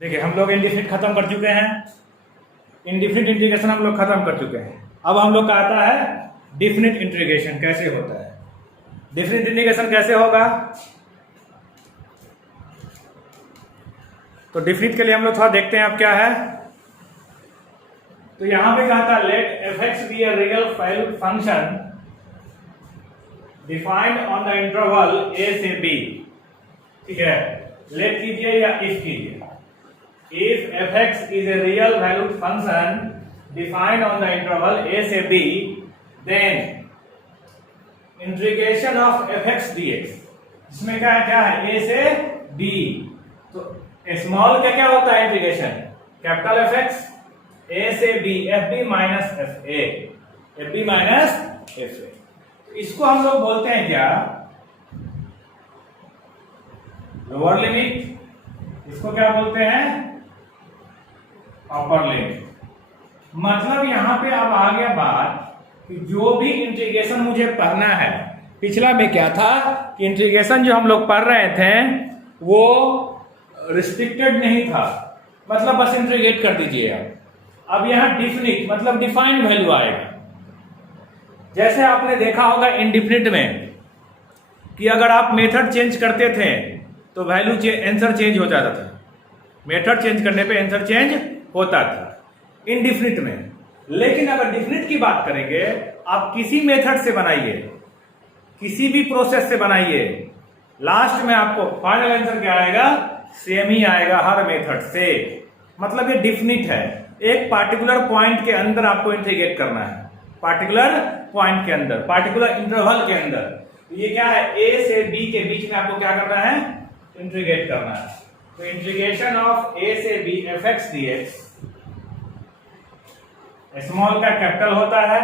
देखिए हम लोग इंडिफिनिट खत्म कर चुके हैं। इंडिफिनिट इंटीग्रेशन हम लोग खत्म कर चुके हैं। अब हम लोग का आता है डिफिनिट इंटीग्रेशन कैसे होता है। डिफिनिट इंटीग्रेशन कैसे होगा, तो डिफिनिट के लिए हम लोग थोड़ा देखते हैं अब क्या है। तो यहां पे कहा था let F X be a real valued function defined on the interval A से बी। ठीक है, लेट कीजिए या इफ कीजिए। If f(x) is a real valued function defined on the interval a से b, then integration of f(x) dx, इसमें क्या है a से b। तो स्मॉल क्या होता है इंटीग्रेशन, कैपिटल f(x) a से b fb minus fb minus fa। तो इसको हम लोग बोलते हैं क्या, लोअर लिमिट। इसको क्या बोलते हैं, अपर लिमिट। मतलब यहां पे अब आ गया बात कि जो भी इंटीग्रेशन मुझे पढ़ना है, पिछला में क्या था कि इंटीग्रेशन जो हम लोग पढ़ रहे थे वो रिस्ट्रिक्टेड नहीं था, मतलब बस इंटीग्रेट कर दीजिए। अब यहां डिफिनिट मतलब डिफाइंड वैल्यू आएगा। जैसे आपने देखा होगा इंडिफिनिट में कि अगर आप मेथड चेंज करते थे तो वैल्यू आंसर चेंज हो जाता था। मेथड चेंज करने पे आंसर चेंज होता था इंडिफिनिट में। लेकिन अगर डिफिनिट की बात करेंगे, आप किसी मेथड से बनाइए, किसी भी प्रोसेस से बनाइए, लास्ट में आपको फाइनल आंसर क्या आएगा, सेम ही आएगा हर मेथड से। मतलब ये डिफिनिट है, एक पार्टिकुलर पॉइंट के अंदर आपको इंटीग्रेट करना है, पार्टिकुलर पॉइंट के अंदर, पार्टिकुलर इंटरवल के अंदर। ये क्या है, ए से बी के बीच में आपको क्या करना है, इंटीग्रेट करना है। तो इंटीग्रेशन ऑफ ए से b f x d x, small का कैपिटल होता है,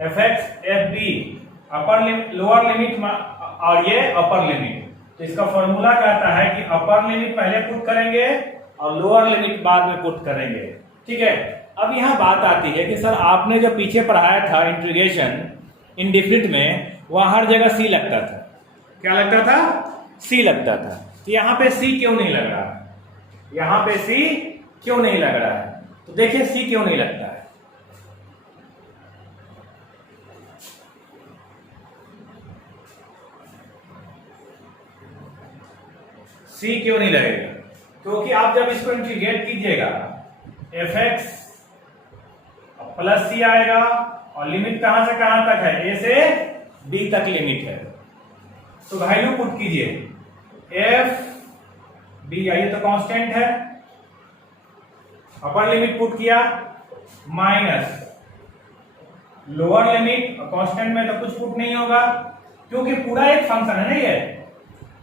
f x f b upper limit, lower limit और ये अपर लिमिट। तो इसका फॉर्मूला कहता है कि अपर लिमिट पहले पुट करेंगे और लोअर लिमिट बाद में पुट करेंगे। ठीक है, अब यहां बात आती है कि सर आपने जो पीछे पढ़ाया था इंटीग्रेशन इंडिफिनिट में, वहां हर जगह सी लगता था। क्या लगता था, सी लगता था। तो यहां पे सी क्यों नहीं लग रहा है, यहां पे सी क्यों नहीं लग रहा है, तो देखिए सी क्यों नहीं लगता है। सी क्यों नहीं लगेगा, क्योंकि आप जब इसको इंटीग्रेट कीजिएगा एफ एक्स प्लस सी आएगा और लिमिट कहां से कहां तक है, ए से बी तक लिमिट है। तो वैल्यू पुट कीजिए, एफ बी आइए तो कांस्टेंट है, अपर लिमिट पुट किया माइनस लोअर लिमिट, और कांस्टेंट में तो कुछ पुट नहीं होगा क्योंकि पूरा एक फंक्शन है ना ये।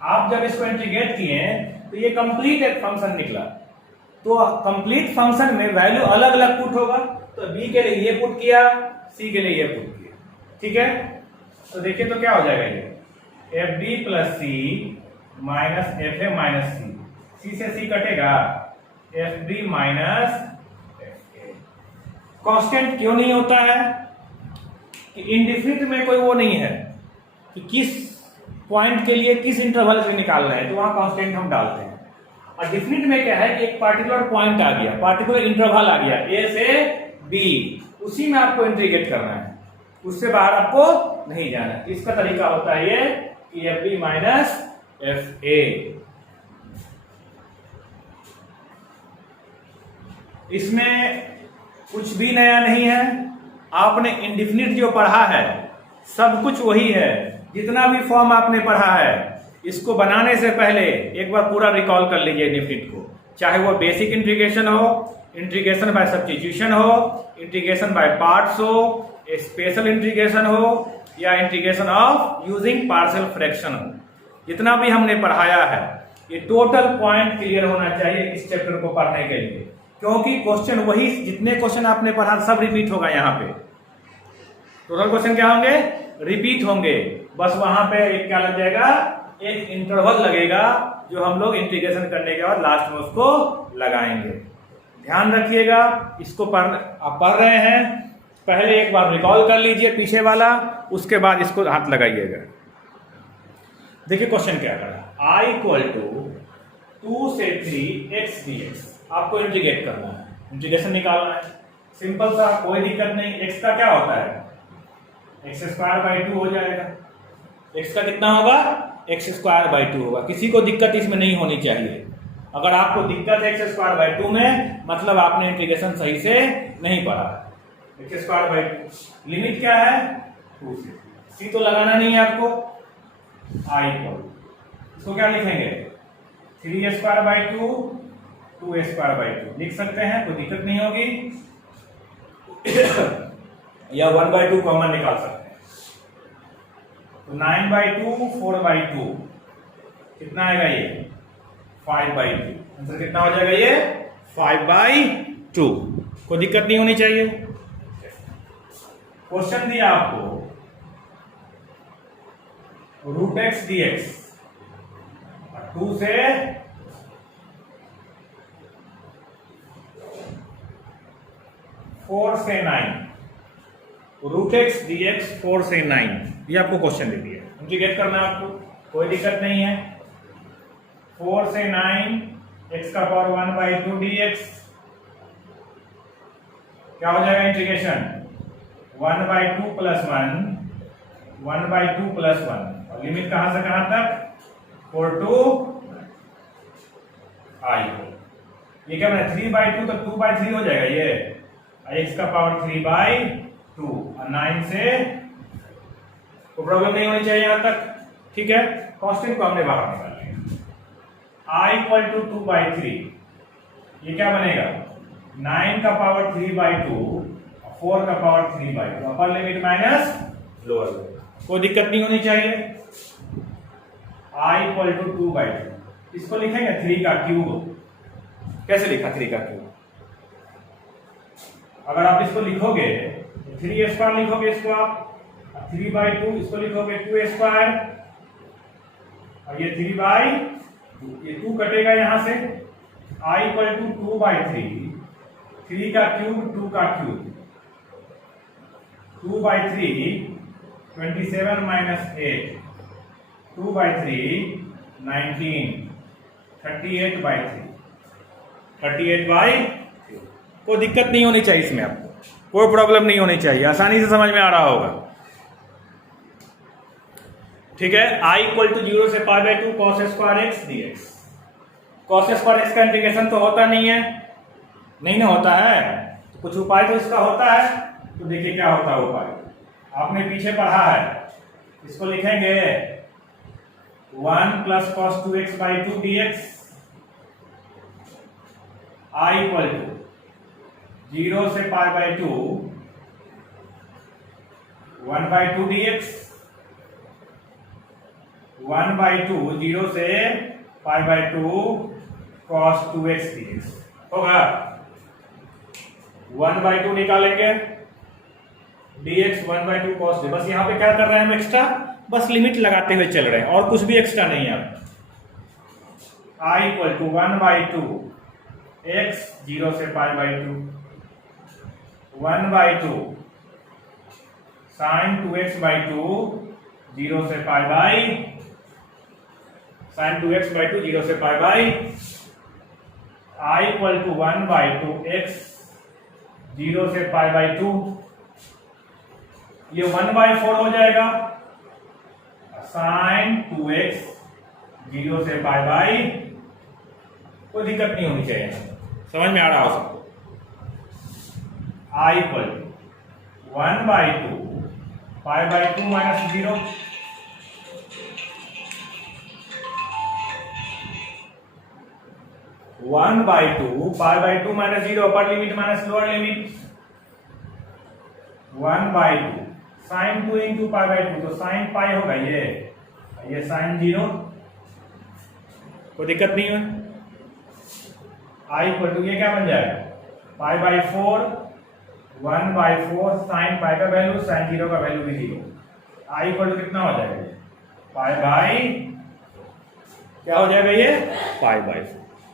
आप जब इसको इंटीग्रेट किए तो ये कंप्लीट एक फंक्शन निकला। तो कंप्लीट फंक्शन में वैल्यू अलग अलग पुट होगा, तो बी के लिए ये पुट किया, सी के लिए ये पुट किया। ठीक है, तो देखिए तो क्या हो जाएगा, ये F B plus C minus F A minus C, C से सी कटेगा, F B minus F A. Constant क्यों नहीं होता है कि इंडिफिनिट में कोई वो नहीं है कि किस पॉइंट के लिए किस इंटरवल से निकाल रहे हैं, तो वहां कांस्टेंट हम डालते हैं। और डिफिनिट में क्या है कि एक पार्टिकुलर पॉइंट आ गया, पार्टिकुलर इंटरवल आ गया ए से बी, उसी में आपको इंटीग्रेट करना है, उससे बाहर आपको नहीं जाना। इसका तरीका होता है ये कि f B minus F a. इसमें कुछ भी नया नहीं है, आपने इंडिफिनिट जो पढ़ा है सब कुछ वही है, जितना भी फॉर्म आपने पढ़ा है इसको बनाने से पहले एक बार पूरा रिकॉल कर लीजिए इंडिफिनिट को, चाहे वो बेसिक इंटीग्रेशन हो, इंटीग्रेशन बाय सब्स्टिट्यूशन हो, इंटीग्रेशन बाय पार्ट्स हो, स्पेशल इंटीग्रेशन हो, या integration of using partial fraction हो। जितना भी हमने पढ़ाया है ये टोटल पॉइंट क्लियर होना चाहिए इस चैप्टर को पढ़ने के लिए, क्योंकि क्वेश्चन वही, जितने क्वेश्चन आपने पढ़ा सब रिपीट होगा। यहाँ पे टोटल क्वेश्चन क्या होंगे, रिपीट होंगे। बस वहां पे एक क्या लग जाएगा, एक इंटरवल लगेगा जो हम लोग इंटीग्रेशन करने के बाद लास्ट में उसको लगाएंगे। ध्यान रखिएगा, इसको आप पढ़ रहे हैं, पहले एक बार रिकॉल कर लीजिए पीछे वाला, उसके बाद इसको हाथ लगाइएगा। देखिए क्वेश्चन क्या करा, i इक्वल टू 2 से 3 x dx आपको इंटीग्रेट करना है, इंटीग्रेशन निकालना है। सिंपल सा, कोई दिक्कत नहीं। x का क्या होता है, x² 2 हो जाएगा। x का कितना होगा, x² 2 होगा। किसी को दिक्कत इसमें नहीं होनी चाहिए। अगर आपको दिक्कत है x² 2 में, मतलब आपने इंटीग्रेशन सही से नहीं पढ़ा। x² 2 लिमिट क्या है, 2 से c तो लगाना नहीं है आपको। i इक्वल, इसको क्या लिखेंगे, 3a² 2 2a² 2 लिख सकते हैं, कोई दिक्कत नहीं होगी। या 1/2 कॉमन निकाल सकते हैं। तो 9/2 4/2 कितना आएगा, ये 5/2। आंसर कितना हो जाएगा, ये 5/2। कोई दिक्कत नहीं होनी चाहिए। क्वेश्चन दिया आपको √x dx 2 से 4 से 9, √x dx 4 से 9, ये आपको क्वेश्चन दे दिया। इंटीग्रेट करना है आपको, कोई दिक्कत नहीं है। 4 से 9 x⁻² 1/2 dx क्या हो जाएगा, इंटीग्रेशन 1/2 + 1 1/2 + 1, और लिमिट कहां से कहां तक, 4 to i। ये क्या बना, 3/2 तो 2/3 हो जाएगा ये, x⁻³ 3/2 और 9 से, कोई प्रॉब्लम नहीं होनी चाहिए यहां तक, ठीक है। कांस्टेंट को हमने बाहर निकाल लिया। i = 2/3, ये क्या बनेगा, 9⁻³ 4⁻³ अपर लिमिट माइनस लोअर लिमिट, कोई दिक्कत नहीं होनी चाहिए। i = 2/3, इसको लिखेंगे 3 का क्यूब। कैसे लिखा 3 का क्यूब, अगर आप इसको लिखोगे 3a² लिखोगे, इसको आप 3/2, इसको लिखोगे 2a², और ये 3/2, ये 2 कटेगा यहां से। i = 2/3, 3 का क्यूब 2 का क्यूब, 2/3 27 - 8 2/3 19 38/3 38/3। कोई दिक्कत नहीं होनी चाहिए इसमें, आपको कोई प्रॉब्लम नहीं होनी चाहिए, आसानी से समझ में आ रहा होगा, ठीक है। i = 0 से π/2 cos² x dx। cos² x का इंटीग्रेशन तो होता नहीं है, नहीं ना होता है, तो कुछ उपाय तो इसका होता है। तो देखिए क्या होता है उपाय, आपने पीछे पढ़ा है, इसको लिखेंगे 1 + cos 2x/2 dx। i = 0 से π/2 1/2 dx, 1/2 0 से π/2 cos 2x dx होगा। 1/2 निकालेंगे, dx 1/2 cos d। बस यहां पे क्या कर रहे हैं हम, एक्स्ट्रा बस लिमिट लगाते हुए चल रहे हैं, और कुछ भी एक्स्ट्रा नहीं है। i = 1/2 x 0 से π/2 1/2 sin 2x/2 0 से sin 2x/2 0 से i = 1/2 x 0 से π/2, ये 1/4 हो जाएगा। sin 2x 0 से कोई दिक्कत नहीं होनी चाहिए, समझ में आ रहा हो सबको। i = 1/2 π/2 - 0 1/2 π/2 - 0 upper limit minus lower limit. 1/2 sin 2 × π/2, तो sin π होगा ये sin 0, कोई दिक्कत नहीं है। i = ये क्या बन जाएगा, π/4 1/4 sin π का वैल्यू, sin 0 का वैल्यू भी 0। i = कितना हो जाएगा, क्या हो जाएगा ये, π/4।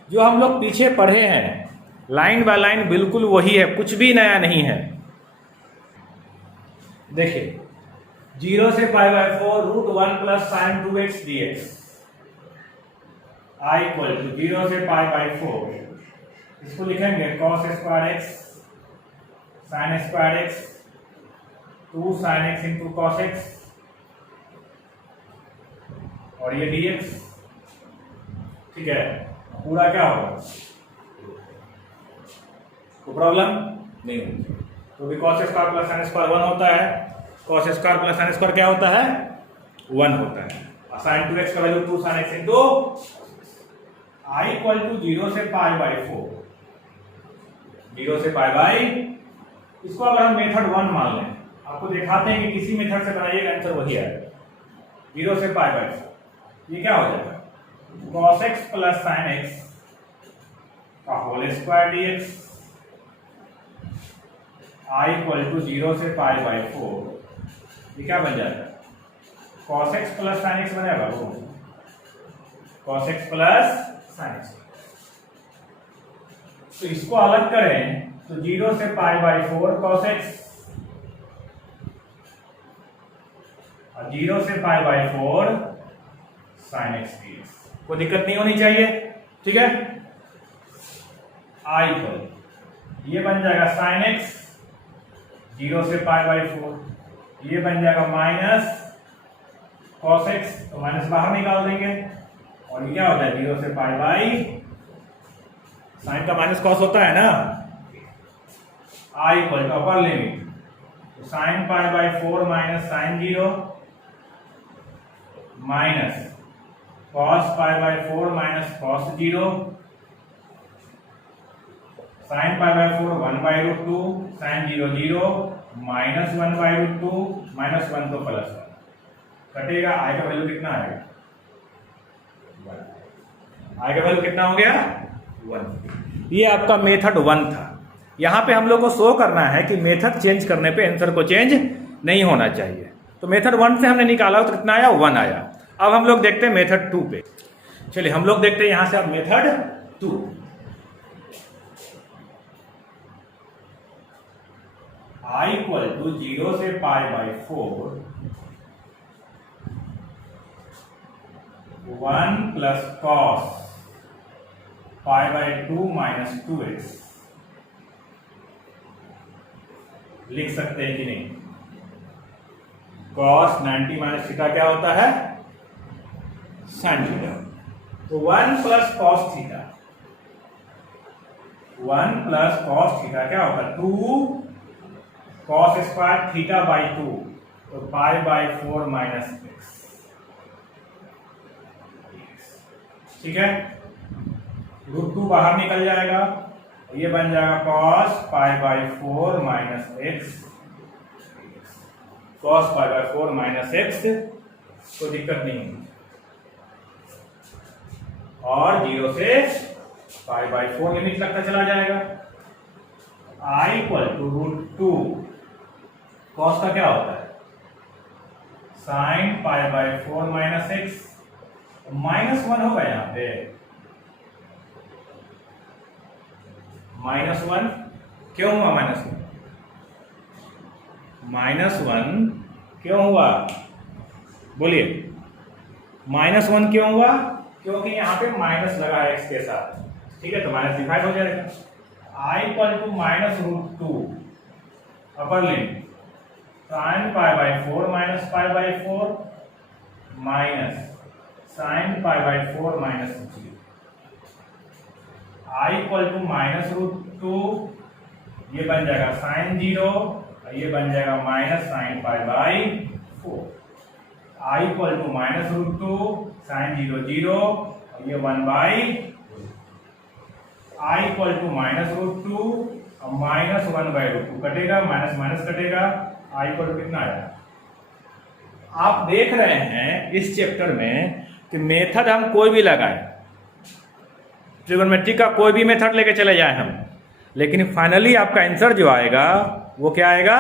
जो हम लोग पीछे पढ़े हैं लाइन बाय लाइन बिल्कुल वही है, कुछ भी नया नहीं है। देखिए 0 से π/4 √1 + sin 2x dx। I equal to 0 से पाई बाई 4, इसको लिखेंगे cos square x sine square x 2 sine x into cos x और ये dx, ठीक है। पूरा क्या होगा, कोई प्रॉब्लम नहीं होगी। तो भी cos square plus sine square 1 होता है, cos square plus sine square क्या होता है, 1 होता है। साइन 2x का value 2 sine x into I equal to 0 से पाई बाई 4, 0 से पाई बाई, इसको अगर हम मेथड 1 मान लें, आपको दिखाते हैं कि किसी मेथड से बनाइएगा आंसर वही आएगा। 0 से पाई बाई 4, ये क्या हो जाएगा, cos x plus sine X का whole square dx, I equal to 0 से पाई बाई 4, ये क्या बन जाएगा, cos x plus sine x बनेगा वो, cos x plus sine x. तो इसको अलग करें तो 0 से पाई बाई 4 cos x और 0 से pi by 4 sine x dx, कोई दिक्कत नहीं होनी चाहिए, ठीक है। आई इक्वल ये बन जाएगा साइन एक्स 0 से पाई बाई 4, ये बन जाएगा माइनस cos x, तो माइनस बाहर निकाल देंगे और ये क्या होता है 0 से पाई बाई, साइन का माइनस कॉस होता है ना, I equal to upper limit, तो sine pi by 4 minus sine 0 minus cos pi by 4 minus cos 0, sine pi by 4 1 by root 2, sine 0 0 minus 1 by root 2, minus 1 तो plus 1 कटेगा, आई का value कितना आएगा, आई का वैल्यू कितना हो गया 1। ये आपका मेथड 1 था। यहां पे हम लोग को शो करना है कि मेथड चेंज करने पे आंसर को चेंज नहीं होना चाहिए। तो मेथड 1 से हमने निकाला तो कितना आया, 1 आया। अब हम लोग देखते हैं मेथड 2 पे। चलिए हम लोग देखते हैं यहां से अब मेथड 2। आई इक्वल टू 0 से pi by 4 1 plus cos pi by 2 minus 2x लिख सकते हैं कि नहीं। कॉस 90 माइनस थीटा क्या होता है, साइन थीटा। तो 1 plus cos theta, 1 plus cos theta क्या होता है 2 कॉस स्क्वायर थीटा बाई 2, तो पाई बाई 4 माइनस एक्स, ठीक है। रूट 2 बाहर निकल जाएगा, ये बन जाएगा cos pi by 4 minus x, cos pi by 4 minus x, कोई दिक्कत नहीं है। और 0 से पाई बाई 4 लिमिट लगता चला जाएगा। I equal to root 2, cos का क्या होता है sign pi by 4 minus x, minus 1 होगा यहां पे, माइनस 1 क्यों हुआ, माइनस 1 क्यों हुआ, बोलिए माइनस 1 क्यों हुआ, क्योंकि यहां पे माइनस लगा है एक्स के साथ, ठीक है। तो माइनस डिवाइड हो जाएगा। I equal to minus root 2 upper limit sine pi by 4 minus pi by 4 minus sine pi by 4 minus 0, I equal to minus root 2, ये बन जाएगा साइन 0 और ये बन जाएगा minus sine pi by 4। I equal to minus root 2 sine 0 0 और ये 1 by, I equal to minus root 2 और माइनस 1 बाई रूट 2 कटेगा, माइनस माइनस कटेगा, आई इक्वल टू कितना आएगा। आप देख रहे हैं इस चैप्टर में कि मेथड हम कोई भी लगाए, ट्रिगोनोमेट्री का कोई भी मेथड लेके चले जाए हम, लेकिन फाइनली आपका आंसर जो आएगा वो क्या आएगा,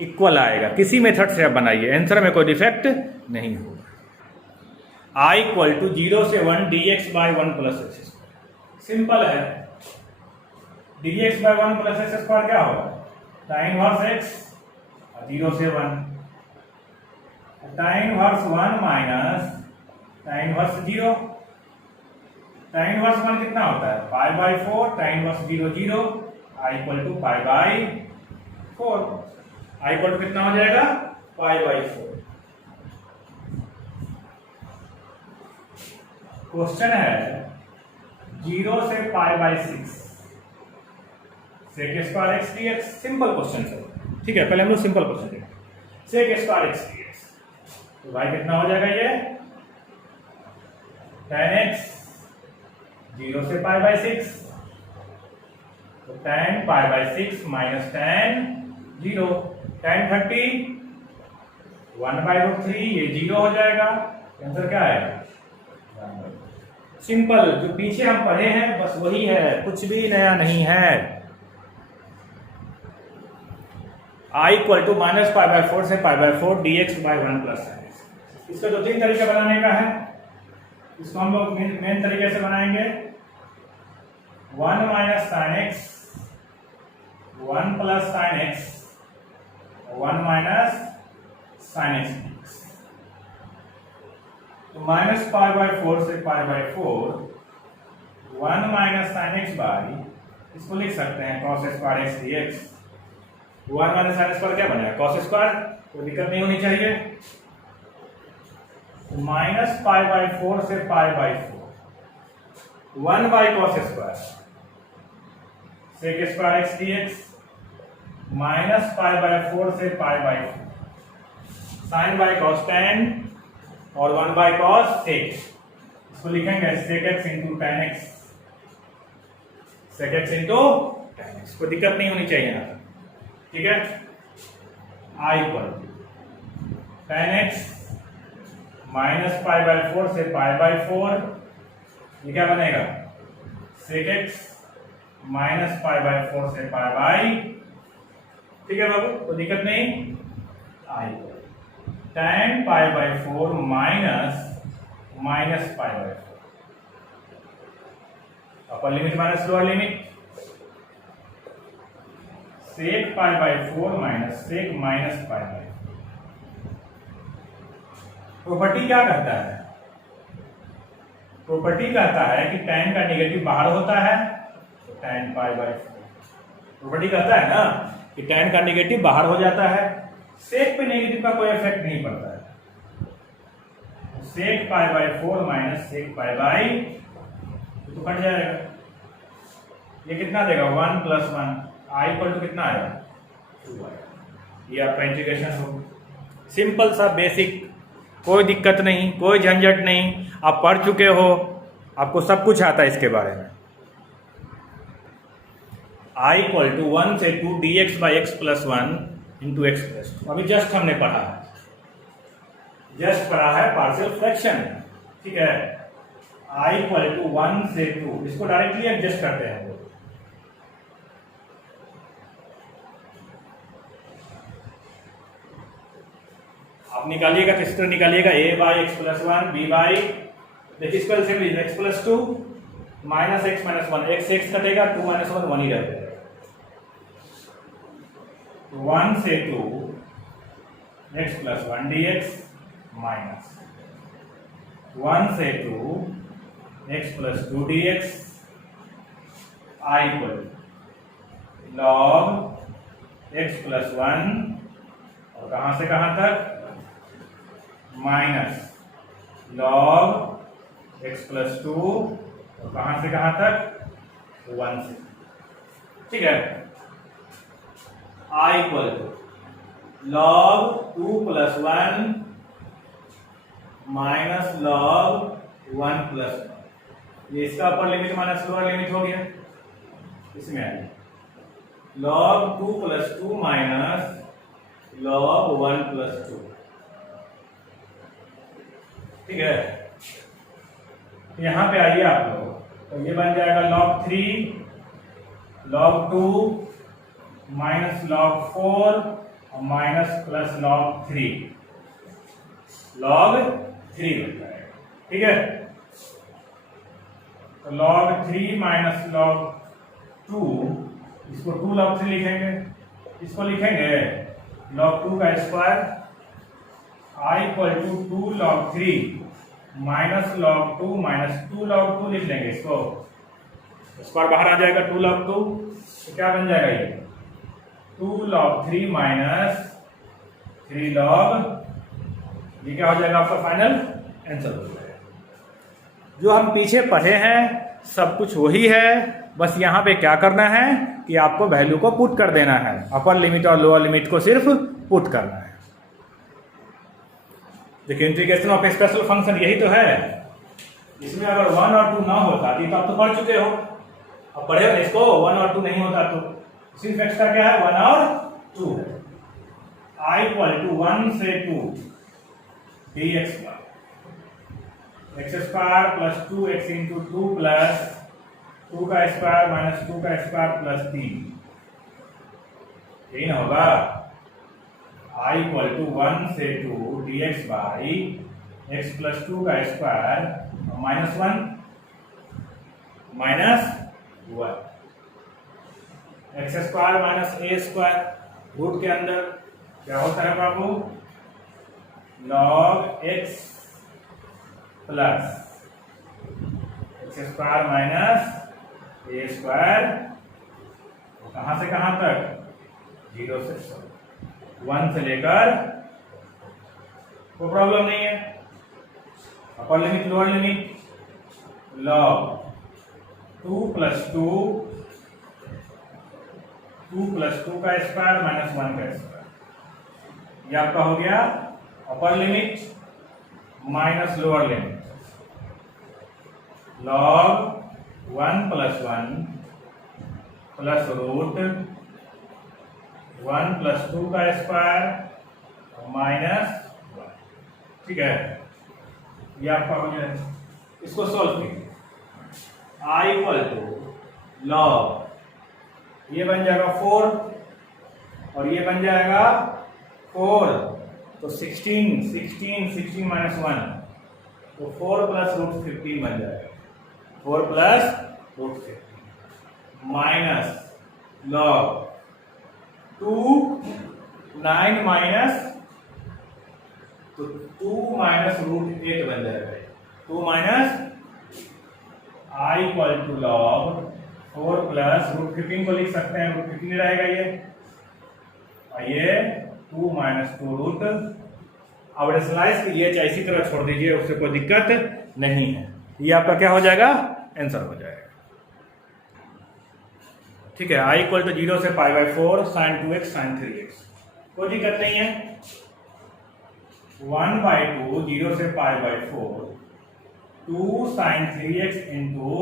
इक्वल आएगा। किसी मेथड से आप बनाइए, आंसर में कोई डिफेक्ट नहीं होगा। आई इक्वल टू 0 से 1 dx by 1 plus x square, simple है। dx by 1 plus x square क्या होगा, tan इनवर्स x, 0 से 1 tan inverse 1 minus tan inverse 0, tan inverse 1 कितना होता है pi by 4, tan inverse 0 0, i equal to pi by 4, i equal to कितना हो जाएगा पाई बाई 4। क्वेश्चन है 0 से pi by 6 sec square x d x, simple question है, ठीक है। पहले हम लोग सिंपल क्वेश्चन देखें, sec square x d x, तो भाई कितना हो जाएगा ये tan x 0 से पाई बाई 6, तो tan pi by 6 minus tan 0, tan 30 1 by root 3, ये 0 हो जाएगा, आंसर क्या आएगा सिंपल। जो पीछे हम पढ़े हैं बस वही है, कुछ भी नया नहीं है। i equal to minus pi by 4 से pi by 4 dx by 1 plus sin x। इसका 2-3 तरीका बनाने का है, इसको हम लोग मेन तरीके से बनाएंगे 1 minus sine x 1 plus sine x 1 minus sine x, तो माइनस पाई बाई 4 से pi by 4 1 minus sine x by, इसको लिख सकते हैं cos square x d x. 1 minus sign square क्या बनेगा कॉस स्क्वायर, कोई दिक्कत नहीं होनी चाहिए। माइनस पाई बाई 4 से pi by 4 1 by cos square sec square x d x, minus pi by 4 से pi by 4 sine by cos tan और 1 बाई कॉस सेक, इसको लिखेंगे sec x into tan x, sec x into tan x, कोई दिक्कत नहीं होनी चाहिए यहाँ, ठीक है। i equal tan x minus pi by 4 से पाई बाई 4, ये क्या बनेगा sec x minus pi by 4 से पाई बाई, ठीक है बाबू, कोई दिक्कत नहीं। i equal tan pi by 4 minus pi by 4, upper limit minus lower limit, sec pi by 4 minus sec minus pi by. Property क्या कहता है, प्रॉपर्टी कहता है कि tan का नेगेटिव बाहर होता है तो tan पाई बाई 4, प्रॉपर्टी कहता है ना कि tan का नेगेटिव बाहर हो जाता है, सेक पे नेगेटिव का कोई इफेक्ट नहीं पड़ता है, sec pi by 4 minus sec pi by, तो कट जाएगा, ये कितना देगा 1 प्लस 1, i इक्वल टू कितना आएगा 2 आएगा। ये आपका इंटीग्रेशन हो, सिंपल सा बेसिक, कोई दिक्कत नहीं, कोई झंझट नहीं, आप पढ़ चुके हो, आपको सब कुछ आता है इसके बारे में। i इक्वल टू 1 से 2 dx by x plus 1 into x plus 2, अभी जस्ट हमने पढ़ा है, जस्ट पढ़ा है पार्शियल फ्रैक्शन, ठीक है। i इक्वल टू 1 से 2, इसको डायरेक्टली एडजस्ट करते हैं वो, आप निकालिएगा तो इस तरह निकालिएगा a by x plus 1 b by, देखिए इसको एलसीएम लीजिए x plus 2 minus x minus 1, x x कटेगा 2 माइनस 1 1 ही रह जाएगा, 1 से 2 एक्स प्लस 1 dx माइनस 1 से 2 x plus 2 dx, i equal log X plus 1 और कहां से कहां तक माइनस लॉग एक्स प्लस 2 और कहां से कहां तक 1 से, ठीक है। i equal log 2 plus 1 minus log 1 plus 1, ये इसका अपर लिमिट माइनस लोअर लिमिट हो गया, इसमें आएगा log 2 plus 2 minus log 1 plus 2, ठीक है। यहां पे आइए आप लोग, तो ये बन जाएगा लॉग 3 लॉग 2 माइनस लॉग 4 और माइनस प्लस लॉग 3, लॉग 3 बन जाएगा, ठीक है। तो log 3 माइनस log 2, इसको 2 log 3 लिखेंगे, इसको लिखेंगे log 2 का square, i equal to 2 log 3 minus log 2 minus 2 log 2 लिख लेंगे इसको, स्क्वायर बाहर आ जाएगा 2 log 2, तो क्या बन जाएगा ये 2 log 3 माइनस 3 log, ये क्या हो जाएगा आपका फाइनल आंसर हो जाएगा। जो हम पीछे पढ़े हैं सब कुछ वही है, बस यहाँ पे क्या करना है कि आपको वैल्यू को पुट कर देना है, अपर लिमिट और लोअर लिमिट को सिर्फ पुट करना है। देखिए इंटीग्रेशन ऑफ स्पेशल फंक्शन यही तो है, इसमें अगर 1 और 2 ना होता तो आप तो पढ़ चुके हो, अब पढ़े हो इसको 1 और 2 नहीं होता तो सिर्फ एक्स्ट्रा क्या है 1 और 2 है। I इक्वल टू 1 से 2 dx X square plus 2x into 2 plus 2 का स्क्वायर माइनस 2 का स्क्वायर प्लस 3, यही ना होगा। I इक्वल टू 1 से 2 dx बाई एक्स प्लस 2 का square minus 1 X square minus A square root के अंदर क्या होता है बाबू log X plus x square minus A square, कहां से कहां तक 0 से 1 से लेकर, कोई प्रॉब्लम नहीं है। अपर limit lower limit log 2 plus 2 plus 2 का स्क्वायर माइनस 1 का स्क्वायर, ये आपका हो गया upper limit minus lower limit log 1 plus 1 plus root 1 plus 2 का स्क्वायर माइनस 1, ठीक है, ये आपका हो जाए। इसको सॉल्व कीजिए, I इक्वल टू लॉग ये बन जाएगा 4 और ये बन जाएगा 4, तो 16 माइनस 1 तो 4 प्लस रूट 15 बन जाएगा, 4 plus root 15 minus log 2 9 minus, तो 2 माइनस रूट 8 बन जाएगा, 2 minus I equal to log 4 plus root 15 को लिख सकते हैं, रूट 15 रहेगा ये, और ये 2 माइनस 2 रूट, अब रेशनलाइज कीजिए चाहे इसी तरह छोड़ दीजिए, उससे कोई दिक्कत नहीं है, ये आपका क्या हो जाएगा आंसर हो जाएगा। ठीक है, I इक्वल टू 0 से pi by 4 sign 2x sign 3x, कोई दिक्कत नहीं है। 1/2 0 से pi by 4 2 sine 3x into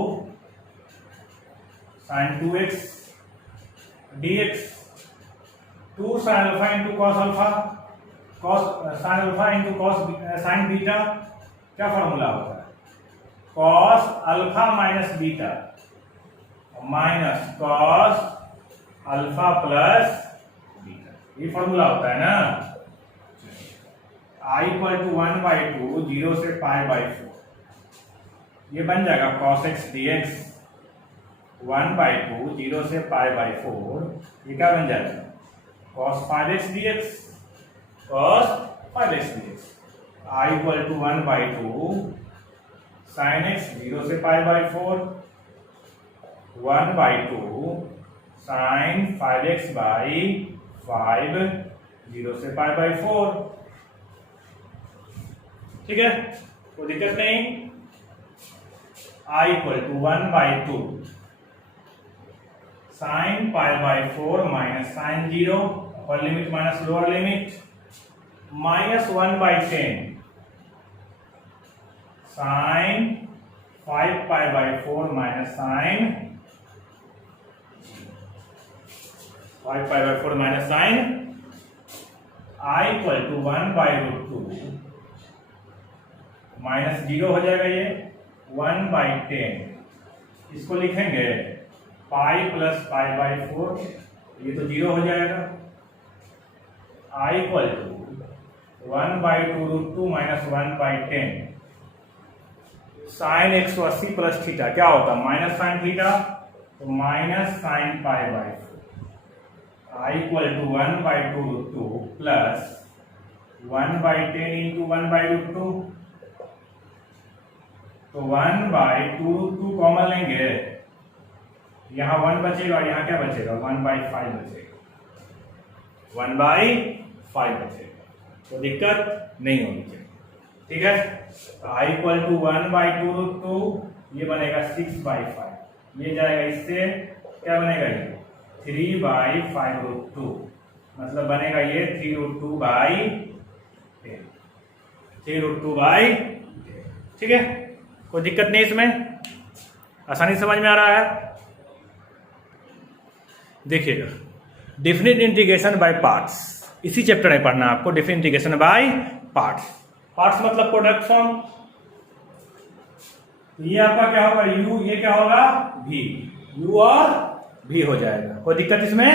sine 2x dx, 2 sine alpha into cos alpha, sine alpha into cos sine beta, क्या फॉर्मूला होता है cos alpha minus beta minus cos alpha plus beta, ये formula होता है ना। I इक्वल टू 1/2 0 से pi by 4, ये बन जाएगा cos x dx 1/2 0 से पाई बाई 4, ये क्या बन जाएगा cos 5x dx, cos 5x dx। I equal to 1/2 sin x 0 से pi by 4 1/2 sin 5x by 5 0 से पाई बाई 4, ठीक है, कोई दिक्कत नहीं। I equal to 1/2 sine pi by 4 minus sine 0, upper limit minus lower limit minus 1/10 sine 5 pi by 4 minus sine 5 pi by 4 minus sine. I equal to 1/√2 minus 0 हो जाएगा, ये 1/10, इसको लिखेंगे पाई प्लस पाई बाई 4, ये तो 0 हो जाएगा। I equal to 1/2√2 minus 1/10 sine 180 plus theta, क्या होता है माइनस साइन थीटा, तो minus sine pi by 4। I equal to 1/2√2 plus 1/10 into 1/√2 तो 1/2 कॉमन लेंगे, यहाँ 1 बचेगा और यहाँ क्या बचेगा, 1/5 बचेगा, 1/5 बचेगा, तो दिक्कत नहीं होनी चाहिए। ठीक है, तो i इक्वल टू 1/2√2, ये बनेगा 6/5, ये जाएगा इससे, क्या बनेगा ये 3/5√2, मतलब बनेगा ये 3√2/10, 3√2/10। ठीक है, कोई दिक्कत नहीं इसमें, आसानी समझ में आ रहा है। देखिएगा, डिफिनिट इंटीग्रेशन बाय पार्ट्स, इसी चैप्टर में पढ़ना आपको, definite integration by parts. Parts मतलब प्रोडक्ट फॉर्म, ये आपका क्या होगा u, ये क्या होगा v, u और v हो जाएगा, कोई दिक्कत इसमें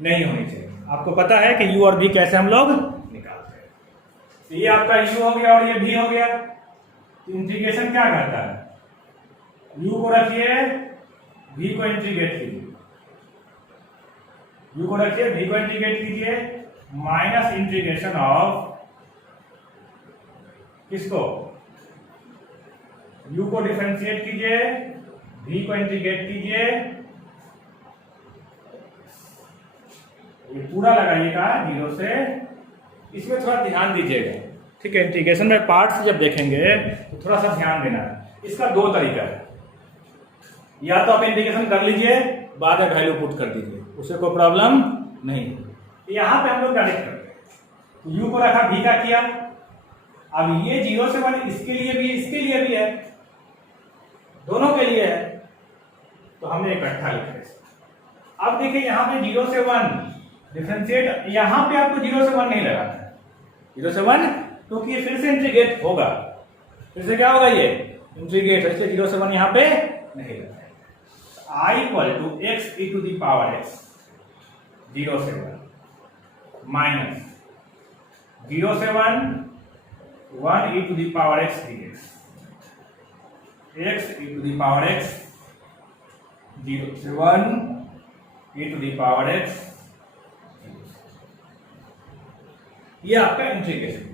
नहीं होनी चाहिए। आपको पता है कि u और v कैसे हम लोग निकालते हैं। तो ये आपका u हो गया और ये v हो गया। तो इंटीग्रेशन क्या करता है, u को रखिए, v को इंटीग्रेट कीजिए, u को रखिए, v को इंटीग्रेट कीजिए, माइनस इंटीग्रेशन ऑफ किसको, u को डिफरेंशिएट कीजिए, v को इंटीग्रेट कीजिए, ये पूरा लगाइएगा 0 से। इसमें थोड़ा ध्यान दीजिएगा, ठीक है। इंटीग्रेशन में पार्ट्स जब देखेंगे तो थोड़ा सा ध्यान देना है। इसका 2 तरीका है, या तो आप इंटीग्रेशन कर लीजिए, बाद में वैल्यू पुट कर दीजिए, उससे कोई प्रॉब्लम नहीं। यहाँ पे हम लोग डायरेक्ट करते हैं, u को रखा, v का किया, अब ये 0 से 1 इसके लिए भी, इसके लिए भी है, दोनों के लिए है, तो हमने इकट्ठा लिखा है। अब देखिए यहाँ पे 0 से 1 डिफरेंशिएट, यहाँ पे आपको 0 से 1 नहीं लगाना है, 0 से 1, क्योंकि ये फिर से इंटीग्रेट होगा, फिर से क्या होगा, ये इंटीग्रेट, इसलिए 0 से 1 यहाँ पे नहीं लगाना है। I equal to x e to the power x, 0 से 1 माइनस 0 से 1 e to the power x dx, x e to the power x, 0 से 1 e to the power x, ये आपका इंटीग्रेशन।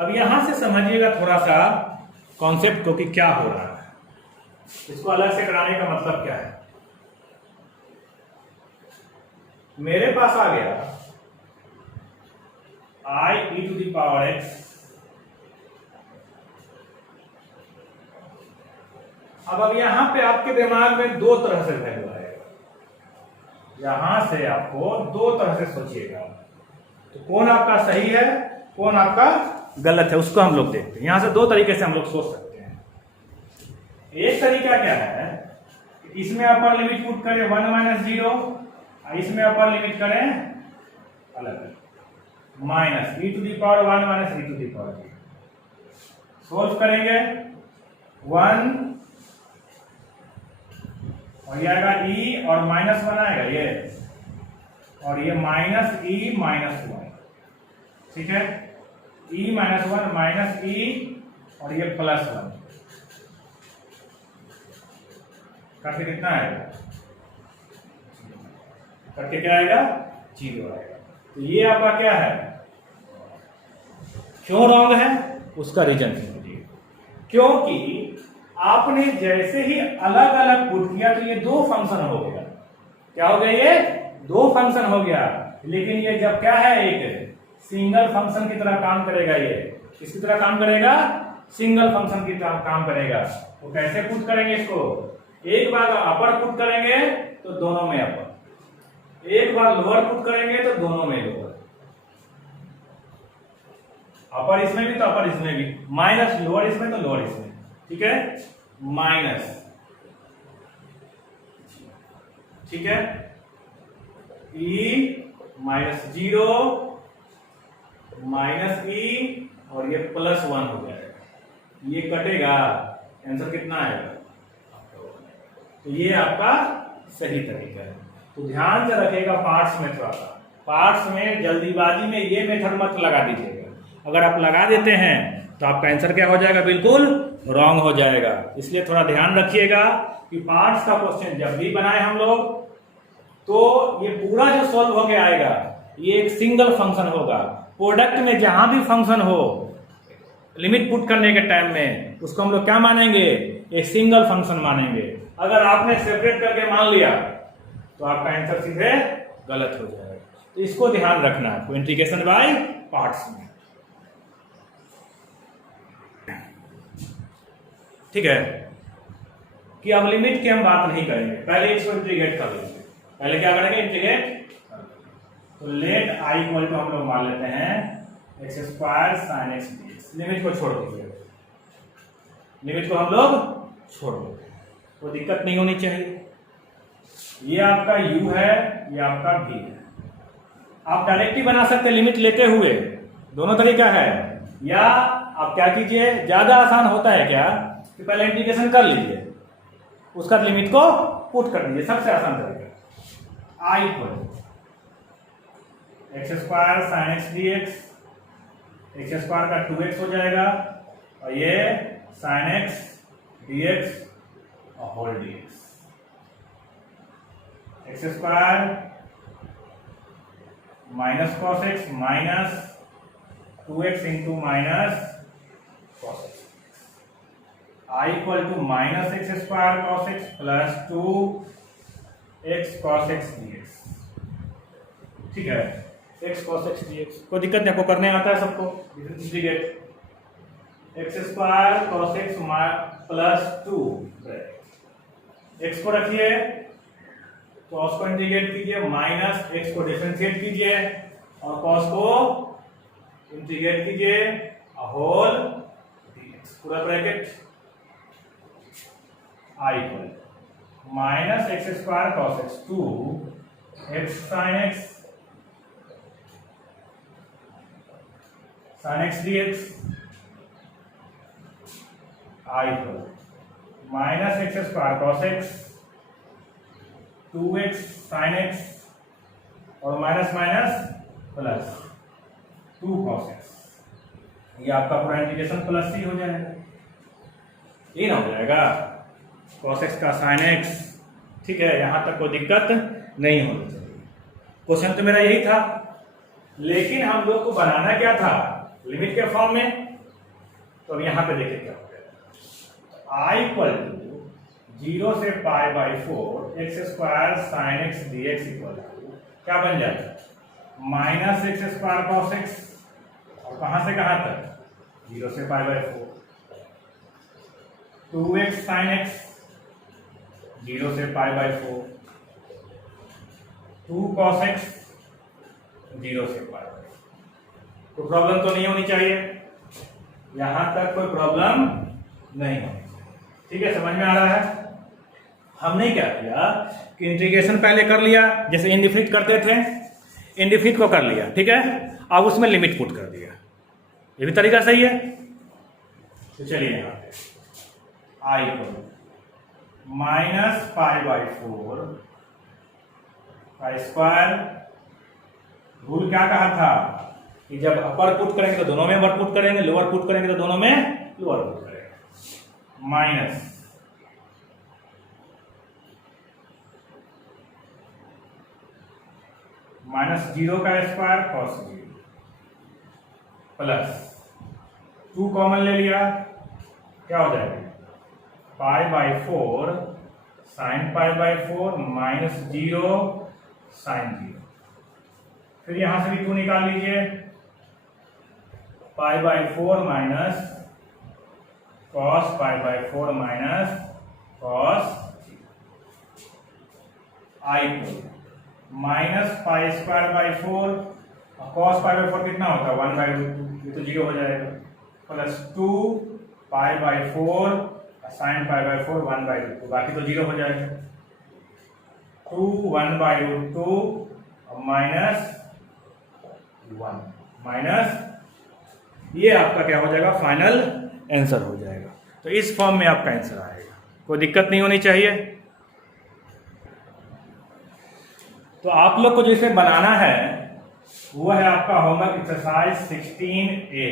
अब यहां से समझिएगा थोड़ा सा कॉन्सेप्ट को कि क्या हो रहा है, इसको अलग से कराने का मतलब क्या है। मेरे पास आ गया I e to the power x, अब यहां पे आपके दिमाग में 2 तरह से वैल्यू आएगा, यहां से आपको 2 तरह से सोचिएगा, तो कौन आपका सही है, कौन आपका गलत है, उसको हम लोग देखते हैं। यहां से 2 तरीके से हम लोग सोच सकते हैं। एक तरीका क्या है, इसमें अपर लिमिट पुट करें 1 - 0, इसमें अपर लिमिट करें अलग, minus e to the power 1 minus e to the power 0, solve करेंगे 1 और ये आएगा e और -1 आएगा ये, और ये माइनस e -1, ठीक है, e -1 माइनस e और ये +1 करके कितना आएगा, करके क्या आएगा, 0 आएगा। तो ये आपका क्या है, क्यों रॉन्ग है, उसका रीजन समझिए। क्योंकि आपने जैसे ही अलग अलग पुट किया तो ये 2 फंक्शन हो गया, क्या हो गया, ये 2 फंक्शन हो गया। लेकिन ये जब क्या है, एक सिंगल फंक्शन की तरह काम करेगा, ये किसकी तरह काम करेगा, सिंगल फंक्शन की तरह काम करेगा। तो कैसे पुट करेंगे इसको, एक बार अपर पुट करेंगे तो दोनों में अपर, एक बार लोअर पुट करेंगे तो दोनों में लोअर, अपर इसमें भी तो अपर इसमें भी, माइनस लोअर इसमें तो लोअर इसमें, ठीक है, माइनस, ठीक है, e -0 माइनस e और ये +1 हो जाएगा, ये कटेगा, आंसर कितना आएगा, तो ये आपका सही तरीका है। तो ध्यान से रखिएगा पार्ट्स में, थोड़ा सा पार्ट्स में जल्दीबाजी में ये मेथड मत लगा दीजिएगा, अगर आप लगा देते हैं तो आपका आंसर क्या हो जाएगा, बिल्कुल रॉन्ग हो जाएगा। इसलिए थोड़ा ध्यान रखिएगा कि पार्ट्स का क्वेश्चन जब भी बनाए हम लोग तो ये पूरा जो सॉल्व होके आएगा ये एक सिंगल फंक्शन होगा। प्रोडक्ट में जहां भी फंक्शन हो लिमिट पुट करने के टाइम में उसको हम लोग क्या मानेंगे, एक सिंगल फंक्शन मानेंगे। अगर आपने सेपरेट करके मान लिया तो आपका आंसर सीधे गलत हो जाएगा। तो इसको ध्यान रखना है आपको इंटीग्रेशन बाय पार्ट्स में, ठीक है। कि अब लिमिट की हम बात नहीं करेंगे, पहले इसको इंटीग्रेट कर लेंगे। पहले क्या करेंगे, इंटीग्रेट। तो लेट आई इक्वल टू हम लोग मान लेते हैं x square sine x dx। Limit को छोड़ दीजिए, लिमिट को हम लोग छोड़ देंगे, कोई दिक्कत नहीं होनी चाहिए। ये आपका u है, ये आपका v है। आप डायरेक्ट ही बना सकते लिमिट लेते हुए, दोनों तरीका है। या आप क्या कीजिए, ज्यादा आसान होता है क्या कि पहले इंटीग्रेशन कर लीजिए, उसका लिमिट को पुट कर दीजिए, सबसे आसान तरीका। I equal X square sine x dx, X square का 2x हो जाएगा और ये साइन एक्स dx और whole dx। X square minus cos X minus 2x into minus cos X. I equal to minus x square cos X plus 2x cos X dx, ठीक है। X cos X dx कोई दिक्कत नहीं, आपको करने आता है सबको। Integrate x square cos X plus 2, x को रखिए, कॉस को इंटीग्रेट कीजिए, माइनस एक्स को डिफरेंशिएट कीजिए और कॉस को इंटीग्रेट कीजिए, होल dx पूरा bracket. I equal minus x square cos X 2 X sine X sin x dx। I equal minus x square cos X 2x sin x और minus minus plus 2 cos x। ये आपका पूरा integration plus c हो जाएगा, ये ना हो जाएगा cos x का sin x, ठीक है। यहां तक कोई दिक्कत नहीं होनी चाहिए। क्वेश्चन तो मेरा यही था, लेकिन हम लोग को बनाना क्या था, लिमिट के फॉर्म में। तो अब यहां पे देखिए क्या हो गया, आई इक्वल टू 0 से pi by 4 x square sine x dx equal to क्या बन जाएगा, minus x square cos x, और कहां से कहां तक, 0 से pi by 4 2x sine x 0 से पाई बाई 4 2 cos x 0 से पाई। कोई प्रॉब्लम तो नहीं होनी चाहिए, यहां तक कोई प्रॉब्लम नहीं होनी चाहिए, ठीक है। समझ में आ रहा है। हमने क्या किया कि इंटीग्रेशन पहले कर लिया, जैसे इंडिफिनिट करते थे, इंडिफिनिट को कर लिया, ठीक है। अब उसमें लिमिट पुट कर दिया, ये भी तरीका सही है। तो चलिए यहां पे I equal minus pi by 4 pi square. Rule क्या कहा था कि जब अपर पुट करेंगे तो दोनों में अपर पुट करेंगे, लोअर पुट करेंगे तो दोनों में लोअर पुट करेंगे। माइनस माइनस 0 का स्क्वायर कॉस 0 प्लस 2 कॉमन ले लिया, क्या हो जाएगा, pi by 4 sine pi by 4 minus 0 sine 0। फिर यहां से भी 2 निकाल लीजिए, pi by 4 minus cos pi by 4 minus cos. I minus pi square by 4 और कॉस पाई बाई 4 कितना होता है, 1 बाई रूट 2, ये तो 0 हो जाएगा, plus 2 pi by 4 sine pi by 4 1 by root 2, बाकी तो 0 हो जाएगा। 2 1 बाई रूट 2 और माइनस 1 माइनस, ये आपका क्या हो जाएगा, फाइनल आंसर हो जाएगा। तो इस फॉर्म में आपका आंसर आएगा, कोई दिक्कत नहीं होनी चाहिए। तो आप लोग को जो इसे बनाना है वो है आपका होमवर्क एक्सरसाइज 16A।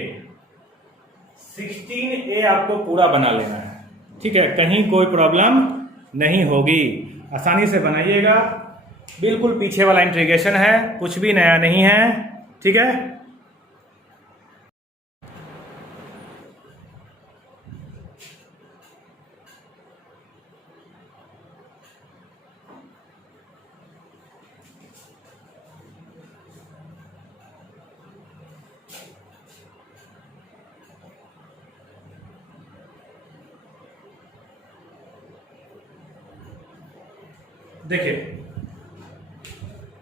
16A आपको पूरा बना लेना है, ठीक है। कहीं कोई प्रॉब्लम नहीं होगी, आसानी से बनाइएगा। बिल्कुल पीछे वाला इंटीग्रेशन है, कुछ भी नया नहीं है, ठीक है। देखिए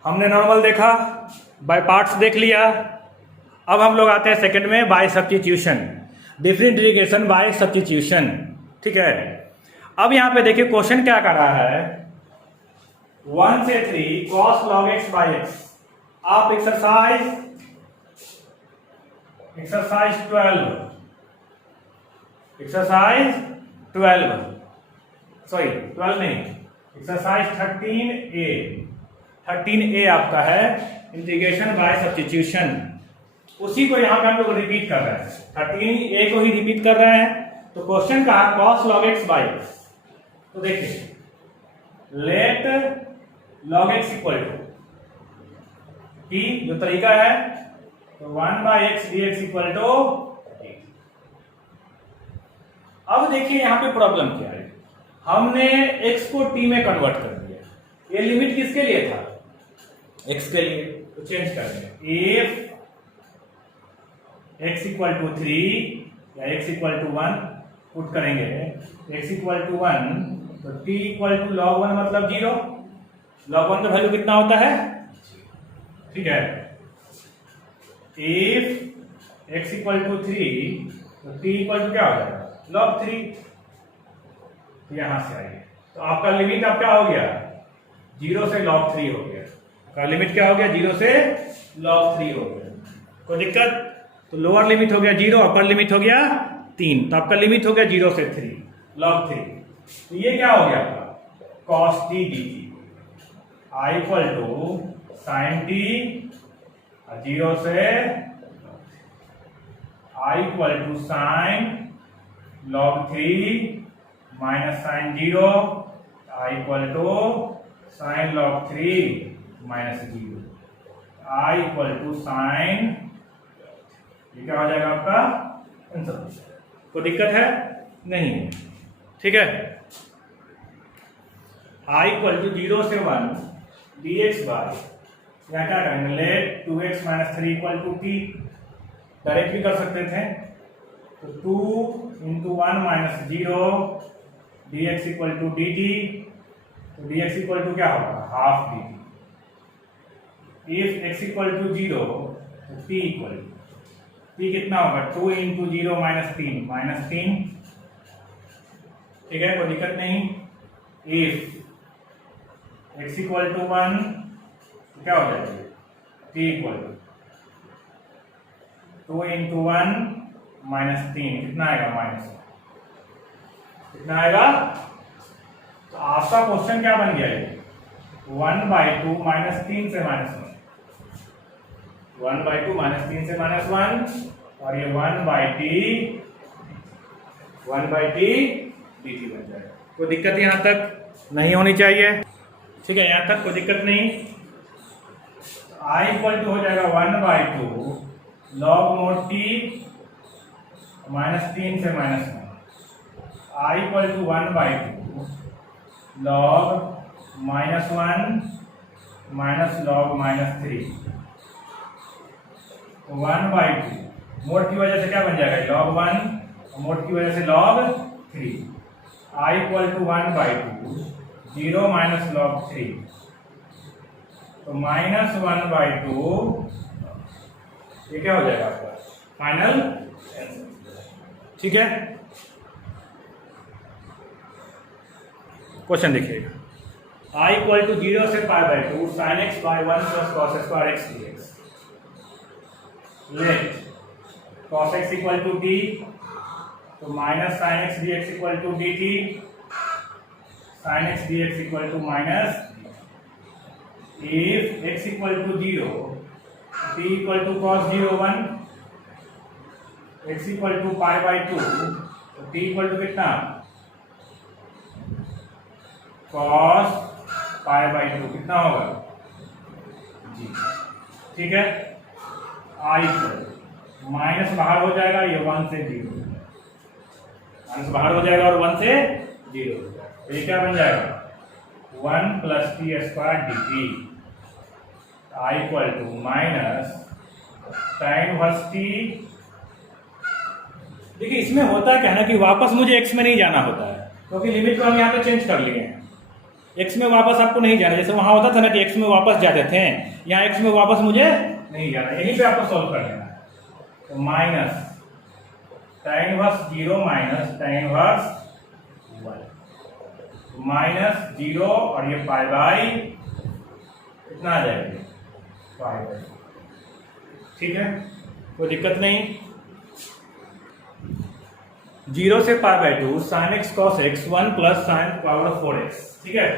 हमने नॉर्मल देखा, बाय पार्ट्स देख लिया। अब हम लोग आते हैं सेकंड में, by substitution, different integration by substitution. ठीक है, अब यहां पे देखिए क्वेश्चन क्या कर रहा है, 1 से 3 cos log x by x. आप एक्सरसाइज 12 नहीं, एक्सरसाइज 13A आपका है, इंटीग्रेशन बाय सब्स्टिट्यूशन। उसी को यहां पे हम लोग रिपीट कर रहे हैं, 13A को ही रिपीट कर रहे हैं। तो क्वेश्चन का cos log x by x, तो देखिए let log x equal to t, जो तरीका है, तो 1 by x dx equal to. अब देखिए यहां पे प्रॉब्लम क्या है, हमने x को t में कन्वर्ट कर दिया। ये लिमिट किसके लिए था, x के लिए, तो चेंज कर दें। इफ x इक्वल टू 3 या x इक्वल टू 1 पुट करेंगे, x इक्वल टू 1 तो t इक्वल टू log 1 मतलब 0। log 1 का वैल्यू कितना होता है, ठीक है। इफ x इक्वल टू 3 तो t इक्वल टू क्या हो जाएगा, log 3। यहां से आइए, तो आपका लिमिट अब क्या हो गया, 0 से log 3 हो गया। का लिमिट क्या हो गया, 0 से log 3 हो गया। कोई दिक्कत, तो लोअर लिमिट हो गया 0, अपर लिमिट हो गया 3, तो आपका लिमिट हो गया 0 से 3 log 3। तो ये क्या हो गया आपका cos t dt, i equal to sin t, 0 से i equal to sin log 3 minus sine 0, i equal to sin log 3 minus 0, i equal to sine, ये क्या हो जाएगा आपका आंसर। कोई दिक्कत है नहीं है, ठीक है। i इक्वल टू 0 से 1 dx बाय, या क्या करेंगे, let 2x minus 3 equal to t, direct भी कर सकते थे। तो 2 into 1 minus 0 dx equal to dt, तो dx इक्वल टू क्या होगा, half dt। If x equal to 0 तो t इक्वल टू, t कितना होगा, 2 इंटू 0 माइनस 3 माइनस 3, ठीक है, कोई दिक्कत नहीं। इफ x इक्वल टू 1 तो क्या हो जाएगा, t equal to 2 into 1 minus 3, कितना आएगा, माइनस, कितना आएगा। तो आपका क्वेश्चन क्या बन गया, ये 1/2 माइनस 3 से माइनस 1, 1/2 माइनस 3 से माइनस 1, और ये 1/t dt बन जाएगा। कोई दिक्कत यहां तक नहीं होनी चाहिए, ठीक है, यहां तक कोई दिक्कत नहीं। i इक्वल टू हो जाएगा 1/2 log mod t माइनस 3 से minus 1, i equal to 1/2 log minus 1 minus log minus 3, 1/2 mod की वजह से क्या बन जाएगा, log 1, मोड की वजह से log 3, i equal to 1/2 0 minus log 3, तो माइनस 1/2, ये क्या हो जाएगा आपका फाइनल आंसर, ठीक है। क्वेश्चन देखिएगा, i इक्वल टू 0 से π/2 sin x by 1 plus cos square x dx, let cos x equal to t, तो minus sin x dx equal to dt, sin x dx equal to minus, if x equal to 0 t equal to cos 0 1, x equal to π/2 तो t equal to कितना, cos π/2 कितना होगा जी, ठीक है। i equal minus बाहर हो जाएगा, ये 1 से 0, माइनस बाहर हो जाएगा और 1 से 0, ये क्या बन जाएगा, 1 plus t square dt, i equal to minus tan inverse t। देखिए इसमें होता क्या है ना कि वापस मुझे x में नहीं जाना होता है, क्योंकि लिमिट को हम यहाँ पे चेंज कर लिए हैं। एक्स में वापस आपको नहीं जाना, जैसे वहां होता था ना कि एक्स में वापस जाते थे, यहाँ एक्स में वापस मुझे नहीं जाना, यहीं पे आपको सॉल्व कर लेना है। तो minus tan inverse 0 minus tan inverse 1 minus 0 और ये पाई बाई कितना आ जाएगा, पाई बाई। ठीक है, कोई दिक्कत नहीं। 0 से pi by 2 sine x cos x 1 plus sine power 4x। ठीक है,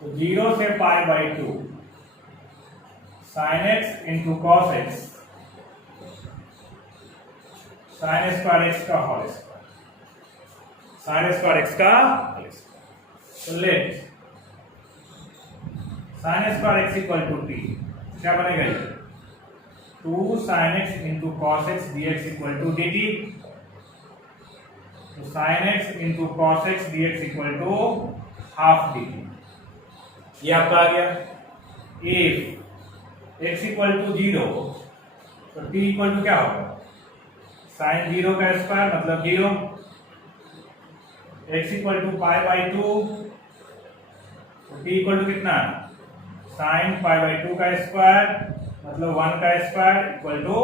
तो 0 से pi by 2 sine x into cos x sine square x का whole square, sine square x का होल स्क्वायर। तो let sine square x equal to t, क्या बनेगा ये 2 sine x into cos x d x equal to d t. तो sine x into cos x d x equal to half d t, ये आपका आ गया। If x equal to 0 तो t equal to क्या होगा, साइन 0 का square मतलब 0। X equal to pi by 2 तो टी इक्वल टू कितना, साइन पाई बाई 2 का स्क्वायर मतलब 1 का स्क्वायर इक्वल टू,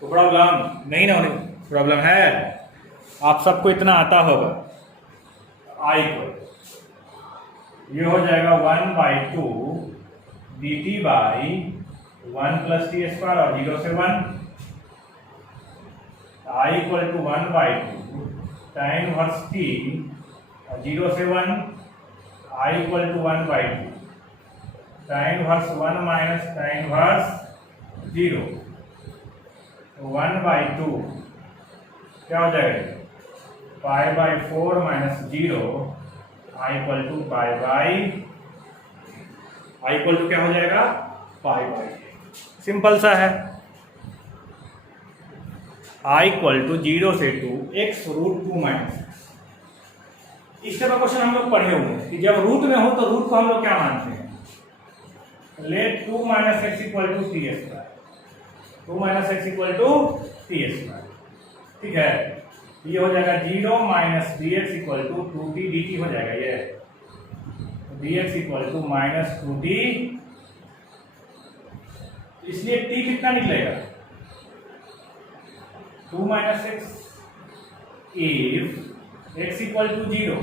तो प्रॉब्लम नहीं ना होने, प्रॉब्लम है, आप सबको इतना आता होगा। आई इक्वल ये हो जाएगा 1 by 2 d t by 1 plus t square और 0 से 1। I equal to 1 by 2 tan inverse t और 0 से 1। I equal to 1 by 2 tan inverse 1 minus tan inverse 0। तो 1 बाई 2 क्या हो जाएगा, pi by 4 minus 0। I equal to pi by, I equal to क्या हो जाएगा, पाई बाई। सिंपल सा है। आई इक्वल टू 0 से 2 एक्स रूट 2 माइनस एक्स। इस तरह का क्वेश्चन हम लोग पढ़े हुए हैं कि जब रूट में हो तो रूट को हम लोग क्या मानते हैं, let 2 minus x equal to t square, 2 minus x equal to t square. ठीक है, ये हो जाएगा 0 minus d x equal to 2t dt हो जाएगा ये, d x equal to minus 2t। इसलिए t कितना निकलेगा, 2 minus x. If x equal to 0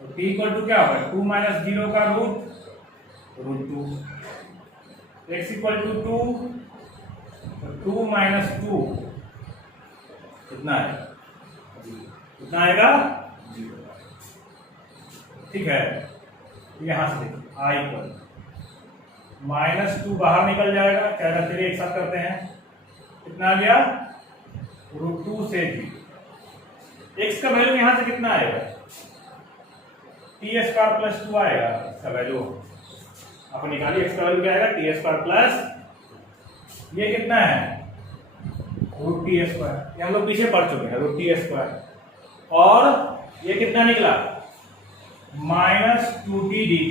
तो t इक्वल टू क्या होगा, 2 माइनस 0 का रूट 2। एक्स इक्वल टू 2 तो 2 माइनस 2 कितना है, कितना आएगा, 0। ठीक है, यहां से देखिए आई इक्वल माइनस 2 बाहर निकल जाएगा, क्या करते हैं एक साथ करते हैं, कितना आ गया, रूट 2 से 0। एक्स का वैल्यू यहां से कितना आएगा, टी स्क्वायर प्लस 2 आएगा। इसका वैल्यू आप निकालिए, एक्स का वैल्यू क्या आएगा, टी स्क्वायर प्लस ये कितना है, रूट टी स्क्वायर। ये हम लोग पीछे पढ़ चुके हैं, रूट टी स्क्वायर। और ये कितना निकला, minus 2t dt,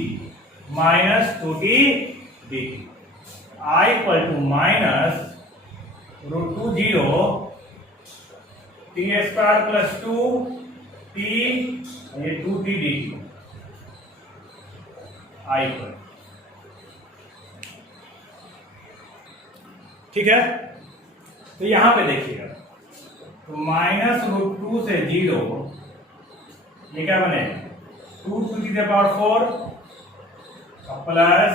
minus 2t dt। I equal to minus root 2 0 t square plus 2 t, ये 2t dt। आई इक्वल, ठीक है। तो यहां पे देखिएगा, तो माइनस रूट 2 से 0 ये क्या बनेगा, 2 to the power 4 plus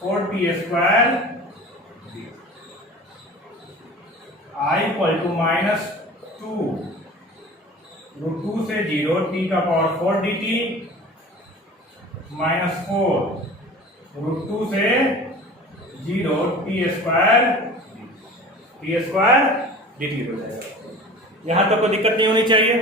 4t square. I equal to minus 2 root 2 से 0 t का पावर 4 dt माइनस 4 रूट 2 से 0 t स्क्वायर dt हो जाएगा। यहां तक कोई दिक्कत नहीं होनी चाहिए।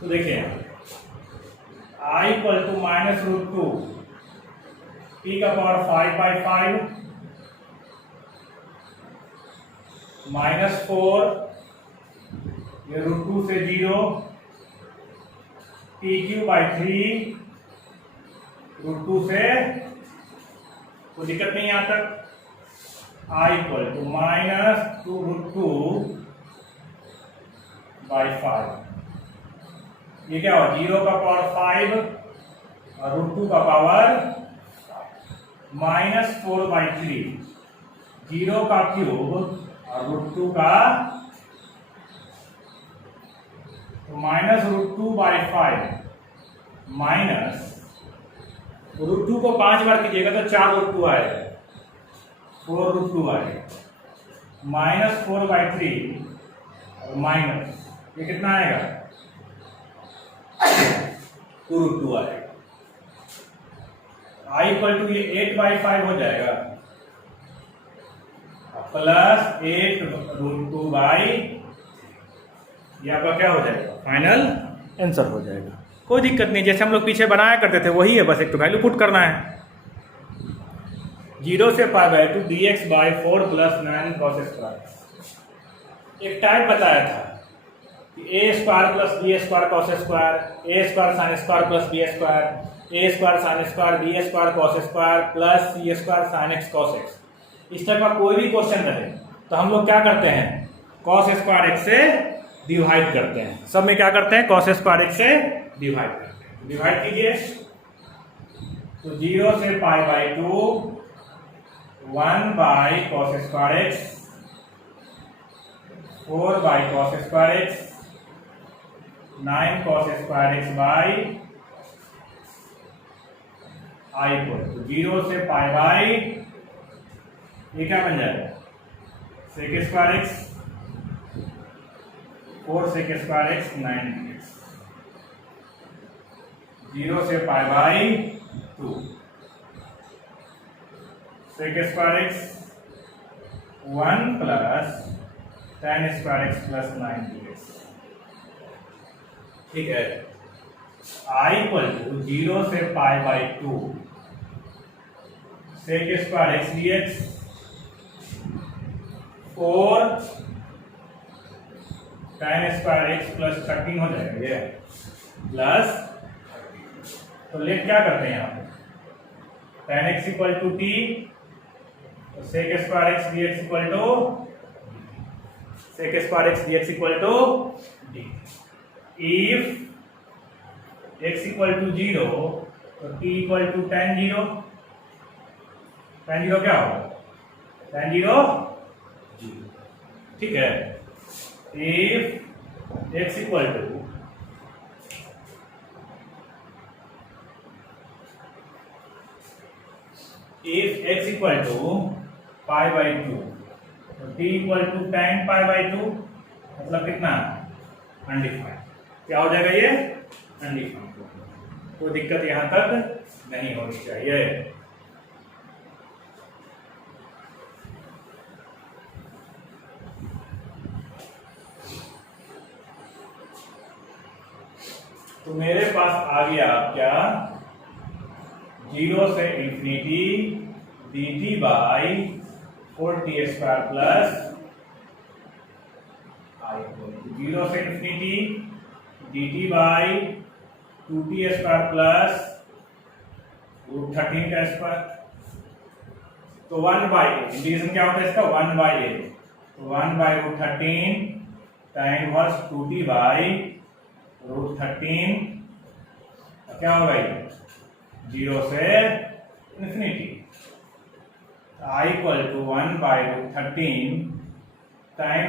तो देखिए I equal to minus root 2 t का पावर 5 बाई 5 माइनस 4 ये रूट 2 से 0 टी क्यू बाई 3 रूट 2 से कोई दिक्कत नहीं यहाँ तक। I equal to -2√2/5। ये क्या हुआ, 0 का पावर 5 और √2 का पावर -4/3, 0 का क्यूब और √2 का, तो -√2/5 माइनस √2 को 5 बार कीजिएगा तो 4√2 आएगा, 4√2 आएगा, -4/3 और माइनस ये कितना आएगा, 2√2 आएगा। I इक्वल टू ये 8/5 हो जाएगा प्लस 8√2/, ये आपका क्या हो जाएगा, फाइनल आंसर हो जाएगा। कोई दिक्कत नहीं, जैसे हम लोग पीछे बनाया करते थे वही है, बस एक तो वैल्यू पुट करना है। 0 से π/2 dx/4 + 9 cos²। एक टाइप बताया था कि a² + b² cos², a² sin² + b² a² sin² b² cos² plus c² sin x cos x। इस टाइप का कोई भी क्वेश्चन रहे तो हम लोग क्या करते हैं, cos² x से डिवाइड करते हैं। सब में क्या करते हैं, cos² x से डिवाइड करते हैं। डिवाइड कीजिए तो 0 से π/2 1/cos² x, 4/cos² x, 9cos² x/, I equal to 0 से π/, ये क्या बन जाएगा, sec² x, 4sec² x, 9x, 0 से π/2 sec² x 1 plus tan² x plus 9dx। ठीक है, I इक्वल टू 0 से π/2 sec² x dx, 4 tan² x plus 13 हो जाएगा ये, प्लस, तो लेट क्या करते हैं यहाँ पे, tan x equal to t, तो sec² x dx equal to sec² x dx equal to d। If x equal to 0 तो t equal to tan 0, tan 0 क्या होगा, tan 0 0। ठीक है, इफ x इक्वल टू π/2 तो t इक्वल टू tan π/2 मतलब कितना, undefined. क्या हो जाएगा ये, अनडिफाइंड। कोई दिक्कत यहां तक नहीं होनी चाहिए। तो मेरे पास आ गया क्या, 0 से इंफिनिटी dt/4t² प्लस I, 0 से इंफिनिटी dt/2t² प्लस √13 का स्क्वायर। तो 1/8 इंटीग्रेशन क्या होता है इसका, 1/8, तो 1/√13 tan 2t/√13 क्या होगा ये, 0 से infinity. I equal to 1/√13 tan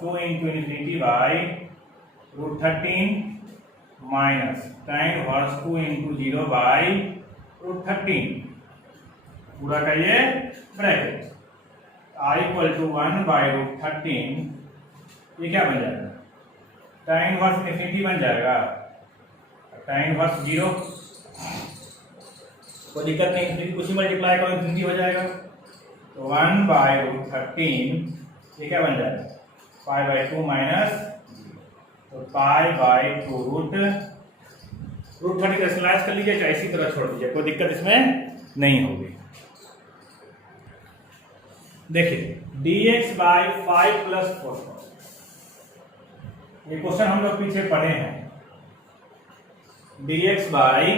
2 into ∞/√13 minus tan 2 into 0/√13 पूरा का ये ब्रैकेट। I इक्वल टू 1/√13, ये क्या बन जाएगा, tan 1 बन जाएगा, tan 0, कोई दिक्कत नहीं, कुछ ही मल्टीप्लाई करो इनफिनिटी हो जाएगा। तो 1/√13 ये क्या बन जाएगा, π/2 माइनस, तो π/2 √13 रेशनलाइज कर लीजिए, चाहे इसी तरह छोड़ दीजिए, कोई दिक्कत इसमें नहीं होगी। देखिए dx/5 + 4, ये क्वेश्चन हम लोग पीछे पढ़े हैं। dx/5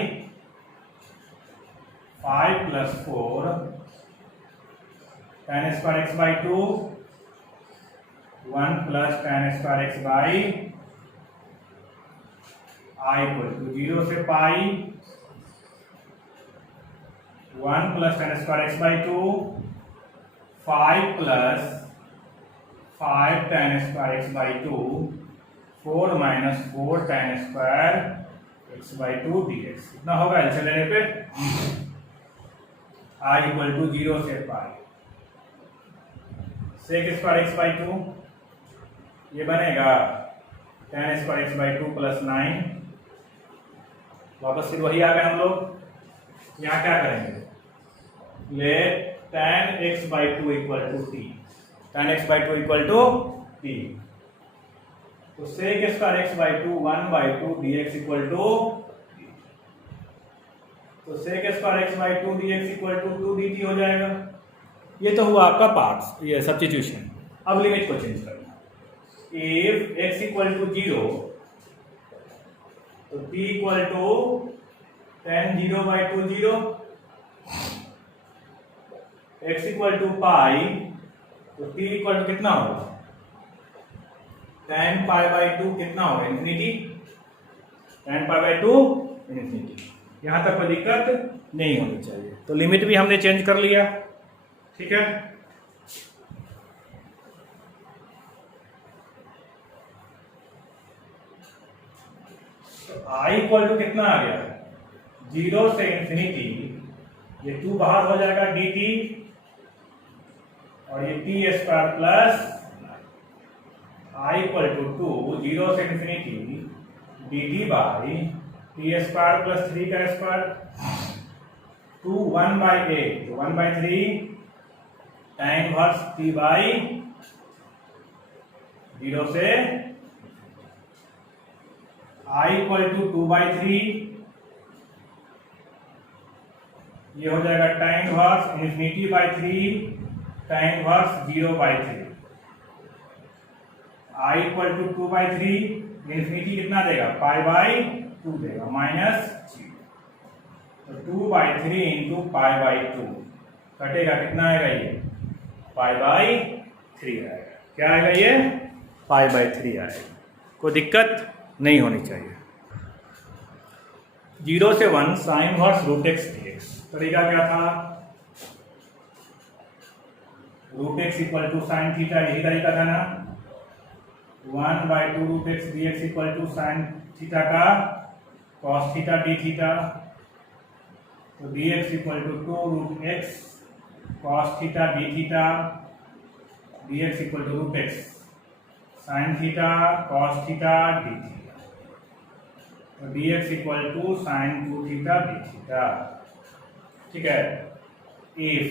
+ 4 tan square x by 2 1 plus tan square x by I equal to 0 से pi 1 plus tan square x by 2 5 plus 5 tan square x by 2 4 minus 4 tan square x by 2 dx कितना होगा LCM लेने पे I equal to 0 से पाई सेक square x by 2 ये बनेगा tan square x by 2 plus 9 वापस फिर वही आ गए हम लोग यहाँ क्या करेंगे ले tan x by 2 equal to t tan x by 2 equal to t तो sec square x by 2 1 by 2 dx equal to तो sec square x by 2 dx equal to 2 dt हो जाएगा। ये तो हुआ आपका पार्ट्स ये सब्स्टिट्यूशन। अब लिमिट को चेंज करना इफ x इक्वल टू 0 तो t equal to tan 0 by 2 0 x equal to pi तो t इक्वल टू कितना होगा tan पाई बाई 2 कितना होगा infinity tan pi by 2 infinity. यहां तक कोई दिक्कत नहीं होनी चाहिए। तो लिमिट भी हमने चेंज कर लिया ठीक है। तो i इक्वल टू कितना आ गया 0 से इन्फिनिटी ये 2 बाहर हो जाएगा dt और ये t square plus I equal to 2 0 से infinity dt by t square plus 3 का स्क्वायर 2 1 बाई 8 तो 1 by 3 tan inverse t by 0 से I इक्वल टू 2 बाई 3 ये हो जाएगा tan inverse infinity by 3 tan inverse 0 by 3 I equal to 2 by 3 infinity कितना देगा पाई by 2 देगा माइनस 0 तो 2 बाई 3 इंटू पाई बाई 2 कटेगा कितना आएगा ये पाई बाई 3 आएगा। क्या आएगा ये पाई बाई 3 आएगा। कोई दिक्कत नहीं होनी चाहिए। 0 से 1 sine inverse root x dx तरीका क्या था root x equal to sine theta यही तरीका था ना 1 by 2 root x d x equal to sine theta का कॉस थीटा डी थीटा तो d x equal to 2 root x cos theta d theta d x equal to root x sine theta cos theta d theta तो d x equal to sine 2 theta d theta ठीक है। If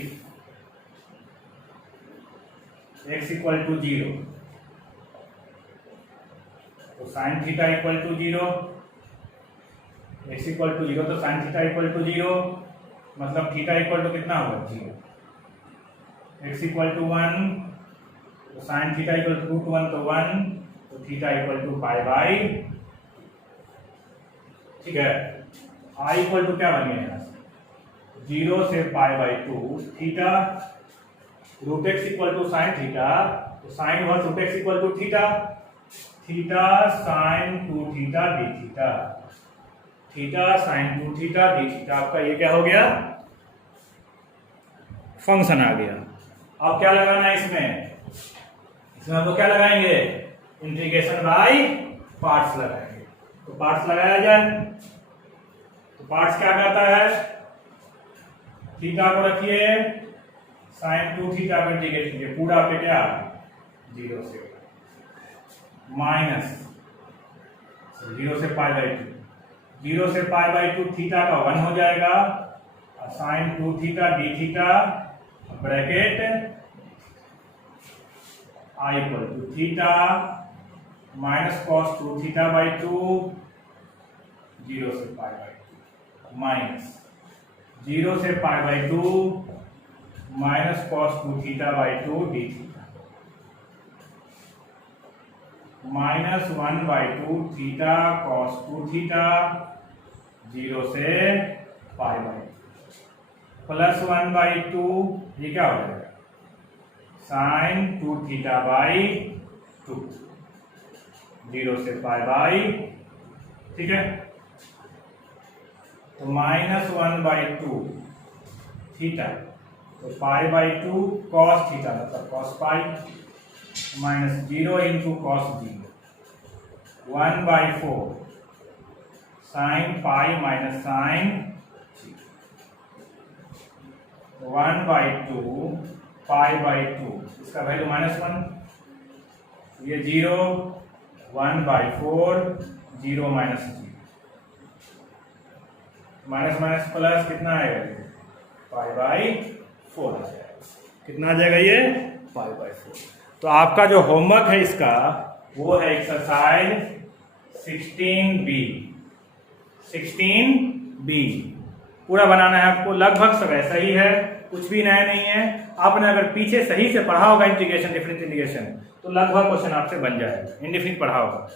x equal to 0 तो sine theta equal to 0 x equal to 0 तो sine theta equal to 0 मतलब theta equal to कितना होगा 0 x equal to 1 तो sine theta equal to root 1 तो 1 तो theta equal to pi by ठीक है। i इक्वल टू क्या बन गया यहाँ से 0 से pi by 2 theta root x equal to sine theta तो sine inverse root x equal to theta theta sine 2 theta d theta theta sine 2 theta d theta आपका ये क्या हो गया फंक्शन आ गया। अब क्या लगाना है इसमें हम लोग क्या लगाएंगे इंटीग्रेशन बाय पार्ट्स लगाएंगे। तो पार्ट्स लगाया जाए तो पार्ट्स क्या कहता है थीटा को रखिए साइन 2 थीटा को इंटीग्रेट कीजिए पूरा पे क्या 0 से माइनस 0 से पाई बाई 2 0 से पाई बाई 2 थीटा का 1 हो जाएगा और sine 2 theta d theta bracket i equal to theta minus cos 2 theta by 2 0 से पाई बाई 2 माइनस 0 से pi by 2 minus cos 2 theta by 2 d theta minus 1 by 2 theta cos 2 theta 0 से pi by plus 1 by 2 ये क्या हो जाएगा sign 2 theta by 2, 0 से pi by, ठीक है। तो -1/2 थीटा, तो पाई बाई 2 कॉस थीटा मतलब cos pi, -0 into cos 0, 1/4 sine pi minus sine 1/2 pi by 2, इसका वैल्यू -1, ये 0, 1/4 0 माइनस 0, माइनस माइनस प्लस कितना आएगा, पाई बाई 4 आ जाएगा। कितना आ जाएगा ये, पाई बाई 4। तो आपका जो होमवर्क है इसका वो है एक्सरसाइज 16B पूरा बनाना है आपको। लगभग सब ऐसा ही है, कुछ भी नया नहीं है। आपने अगर पीछे सही से पढ़ा होगा इंटीग्रेशन, डिफरेंस इंटीग्रेशन, तो लगभग क्वेश्चन आपसे बन जाएगा। इनडिफिनिट पढ़ा होगा।